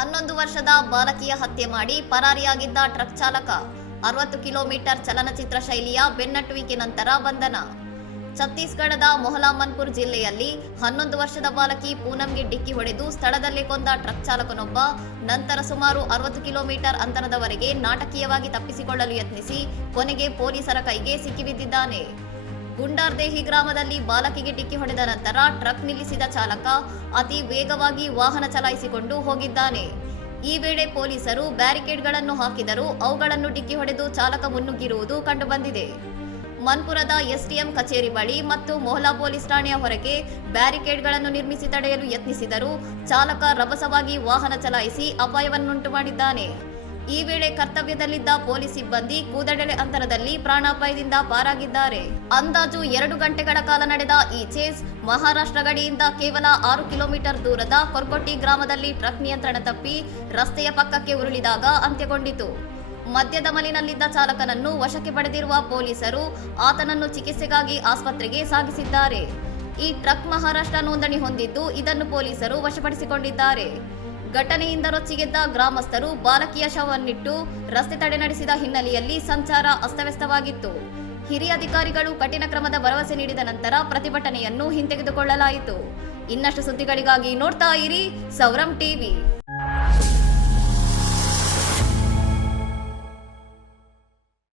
11 ವರ್ಷದ ಬಾಲಕಿಯ ಹತ್ಯೆ ಮಾಡಿ ಪರಾರಿಯಾಗಿದ್ದ ಟ್ರಕ್ ಚಾಲಕ 60 ಕಿಲೋಮೀಟರ್ ಚಲನಚಿತ್ರ ಶೈಲಿಯ ಬೆನ್ನಟ್ಟುವಿಕೆ ನಂತರ ಬಂಧನ. ಛತ್ತೀಸ್ಗಢದ ಮೊಹಲಾಮನ್ಪುರ್ ಜಿಲ್ಲೆಯಲ್ಲಿ 11 ವರ್ಷದ ಬಾಲಕಿ ಪೂನಂಗೆ ಡಿಕ್ಕಿ ಹೊಡೆದು ಸ್ಥಳದಲ್ಲೇ ಕೊಂದ ಟ್ರಕ್ ಚಾಲಕನೊಬ್ಬ ನಂತರ ಸುಮಾರು 60 ಕಿಲೋಮೀಟರ್ ಅಂತರದವರೆಗೆ ನಾಟಕೀಯವಾಗಿ ತಪ್ಪಿಸಿಕೊಳ್ಳಲು ಯತ್ನಿಸಿ ಕೊನೆಗೆ ಪೊಲೀಸರ ಕೈಗೆ ಸಿಕ್ಕಿಬಿದ್ದಿದ್ದಾನೆ. ಗುಂಡಾರ್ದೇಹಿ ಗ್ರಾಮದಲ್ಲಿ ಬಾಲಕಿಗೆ ಡಿಕ್ಕಿ ಹೊಡೆದ ನಂತರ ಟ್ರಕ್ ನಿಲ್ಲಿಸಿದ ಚಾಲಕ ಅತಿ ವೇಗವಾಗಿ ವಾಹನ ಚಲಾಯಿಸಿಕೊಂಡು ಹೋಗಿದ್ದಾನೆ. ಈ ವೇಳೆ ಪೊಲೀಸರು ಬ್ಯಾರಿಕೇಡ್ಗಳನ್ನು ಹಾಕಿದರೂ ಅವುಗಳನ್ನು ಡಿಕ್ಕಿ ಹೊಡೆದು ಚಾಲಕ ಮುನ್ನುಗ್ಗಿರುವುದು ಕಂಡುಬಂದಿದೆ. ಮನ್ಪುರದ ಎಸ್ಡಿಎಂ ಕಚೇರಿ ಬಳಿ ಮತ್ತು ಮೊಹಲಾ ಪೊಲೀಸ್ ಠಾಣೆಯ ಹೊರಗೆ ಬ್ಯಾರಿಕೇಡ್ಗಳನ್ನು ನಿರ್ಮಿಸಿ ತಡೆಯಲು ಯತ್ನಿಸಿದರೂ ಚಾಲಕ ರಭಸವಾಗಿ ವಾಹನ ಚಲಾಯಿಸಿ ಅಪಾಯವನ್ನುಂಟು ಮಾಡಿದ್ದಾನೆ. ಈ ವೇಳೆ ಕರ್ತವ್ಯದಲ್ಲಿದ್ದ ಪೊಲೀಸ್ ಸಿಬ್ಬಂದಿ ಕೂದಡೆಳೆ ಅಂತರದಲ್ಲಿ ಪ್ರಾಣಾಪಾಯದಿಂದ ಪಾರಾಗಿದ್ದಾರೆ. ಅಂದಾಜು 2 ಗಂಟೆಗಳ ಕಾಲ ನಡೆದ ಈ ಚೇಸ್ ಮಹಾರಾಷ್ಟ್ರ ಗಡಿಯಿಂದ ಕೇವಲ 6 ಕಿಲೋಮೀಟರ್ ದೂರದ ಕೊರ್ಕೊಟ್ಟಿ ಗ್ರಾಮದಲ್ಲಿ ಟ್ರಕ್ ನಿಯಂತ್ರಣ ತಪ್ಪಿ ರಸ್ತೆಯ ಪಕ್ಕಕ್ಕೆ ಉರುಳಿದಾಗ ಅಂತ್ಯಗೊಂಡಿತು. ಮದ್ಯದ ಮಲಿನಲ್ಲಿದ್ದ ಚಾಲಕನನ್ನು ವಶಕ್ಕೆ ಪಡೆದಿರುವ ಪೊಲೀಸರು ಆತನನ್ನು ಚಿಕಿತ್ಸೆಗಾಗಿ ಆಸ್ಪತ್ರೆಗೆ ಸಾಗಿಸಿದ್ದಾರೆ. ಈ ಟ್ರಕ್ ಮಹಾರಾಷ್ಟ್ರ ನೋಂದಣಿ ಹೊಂದಿದ್ದು ಇದನ್ನು ಪೊಲೀಸರು ವಶಪಡಿಸಿಕೊಂಡಿದ್ದಾರೆ. ಘಟನೆಯಿಂದ ರೊಚ್ಚಿಗೆದ್ದ ಗ್ರಾಮಸ್ಥರು ಬಾಲಕಿಯ ಶವವನ್ನಿಟ್ಟು ರಸ್ತೆ ತಡೆ ನಡೆಸಿದ ಹಿನ್ನೆಲೆಯಲ್ಲಿ ಸಂಚಾರ ಅಸ್ತವ್ಯಸ್ತವಾಗಿತ್ತು. ಹಿರಿಯ ಅಧಿಕಾರಿಗಳು ಕಠಿಣ ಕ್ರಮದ ಭರವಸೆ ನೀಡಿದ ನಂತರ ಪ್ರತಿಭಟನೆಯನ್ನು ಹಿಂತೆಗೆದುಕೊಳ್ಳಲಾಯಿತು. ಇನ್ನಷ್ಟು ಸುದ್ದಿಗಳಿಗಾಗಿ ನೋಡ್ತಾ ಇರಿ ಸೌರಂ ಟಿವಿ.